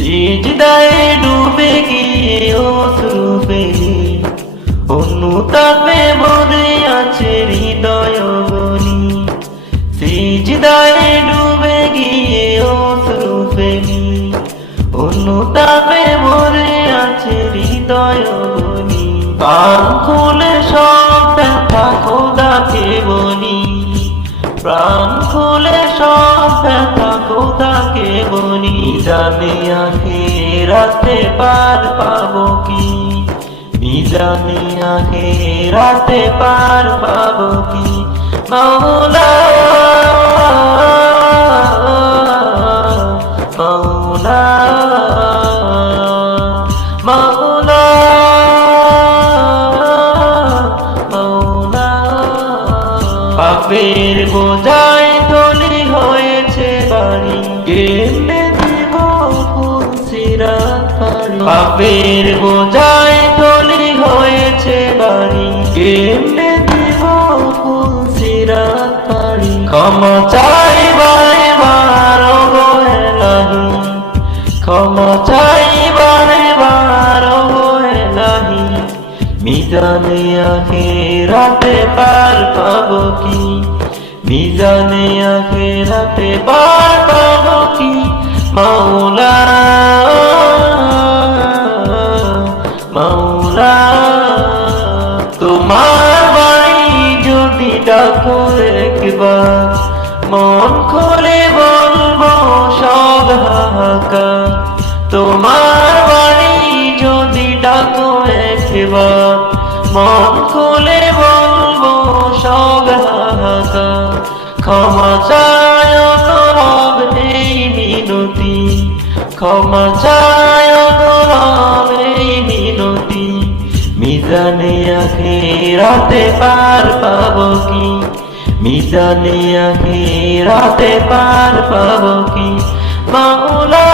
সিজদায় ডুবে গিয়ে অশ্রু ফেলি, অনুতাপে ভরে আছে হৃদয় বলি। সিজদায় ডুবে গিয়ে অশ্রু ফেলি, অনুতাপে ভরে আছে হৃদয় বলি। প্রাণ খুলে সব ব্যথা খোদাকে বলি, প্রাণ খুলে সব ব্যথা খোদাকে বলি। জানি আখিরাতে পার পাবো কি, জানি আখিরাতে পার পাবো কি। মাওলা মাওলা মাওলা মাওলা। পাপের বোঝায় থলি হয়েছে বাড়ি, কেমনে দিব ফুলসিরাত পাড়ি। পাপের বোঝায় থলি হয়েছে বাড়ি, কেমনে দিব ফুলসিরাত পাড়ি। ক্ষমা চাইবার বার গো এলাহি, ক্ষমা চাইবার বার গো এলাহি। মিজানে আখিরাতে পার পাবো কি, মিজানে আখিরাতে পার পাবো কি। মাওলা মাওলা, তোমার বাড়ি যদি ডাকো একবার, মন খুলে বলবো সব হাহাকার। তোমার বাড়ি যদি ডাকো একবার, মন খুলে বলবো সব হাহাকার। ক্ষমা চায় অনুরব এই মিনতি, ক্ষমা চায় অনুরব এই মিনতি। মিজানে আখিরাতে পার পাবো কি, মিজানে আখিরাতে পার পাবো কি। মাওলা